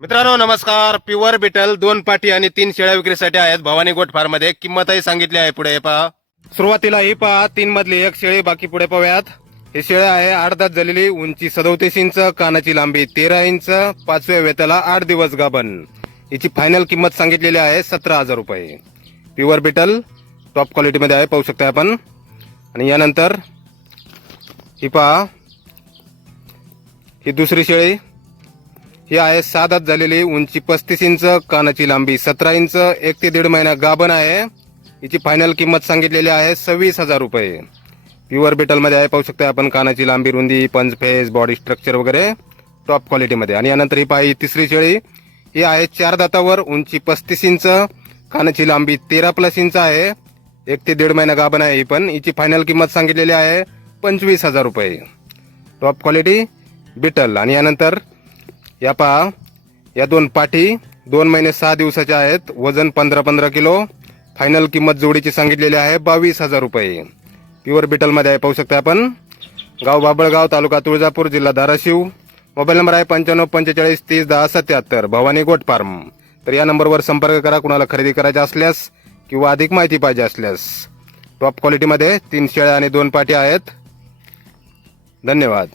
मित्रांनो नमस्कार. Pure beetle दोन पाठी आणि तीन शेळ्या विक्रीसाठी आहेत. भवानी गोट फार्ममध्ये किंमतही सांगितली आहे. पुढे पहा. सुरुवातीला ही पहा. तीन मधली एक शेळी. बाकी पुढे पाहूयात. हे शेळ्या आहे आठ दात झालेली उंची सदोतीस इंच कानाची लांबी तेरा इंच पाचव्या वेताला आठ दिवस गाभण. हिची फायनल किंमत सांगितलेली आहे सतरा हजार रुपये. प्युअर बिटल टॉप क्वालिटीमध्ये आहे पाहू शकता आपण. आणि यानंतर ही पहा. ही दुसरी शेळी. ही आहे सात हात झालेली उंची पस्तीस इंच कानाची लांबी सतरा इंच एक ते दीड महिना गाभण आहे. हिची फायनल किंमत सांगितलेली आहे सव्वीस हजार रुपये. प्युअर बेटलमध्ये आहे पाहू शकता आपण कानाची लांबी रुंदी पंच फेस बॉडी स्ट्रक्चर वगैरे टॉप क्वालिटीमध्ये आणि यानंतर ही पाहिजे तिसरी शेळी. ही आहे चार दातावर उंची पस्तीस इंच कानाची लांबी तेरा प्लस इंच आहे. एक ते दीड महिना गाभण आहे ही पण. हिची फायनल किंमत सांगितलेली आहे पंचवीस हजार रुपये. टॉप क्वालिटी बिटल आणि यानंतर या पहा. या दोन पाठी दोन महिने सहा दिवसाच्या आहेत. वजन पंधरा पंधरा किलो. फायनल किंमत जोडीची सांगितलेली आहे बावीस हजार रुपये. प्युअर बिटलमध्ये आहे पाहू शकता आपण. गाव बाबळगाव तालुका तुळजापूर जिल्हा धाराशिव. मोबाईल नंबर आहे पंच्याण्णव पंचेचाळीस तीस दहा सत्याहत्तर. Bhavani goat farm. तर या नंबरवर संपर्क करा कुणाला खरेदी करायचा असल्यास किंवा अधिक माहिती पाहिजे असल्यास. टॉप क्वालिटीमध्ये तीन शेळ्या आणि दोन पाठी आहेत. धन्यवाद.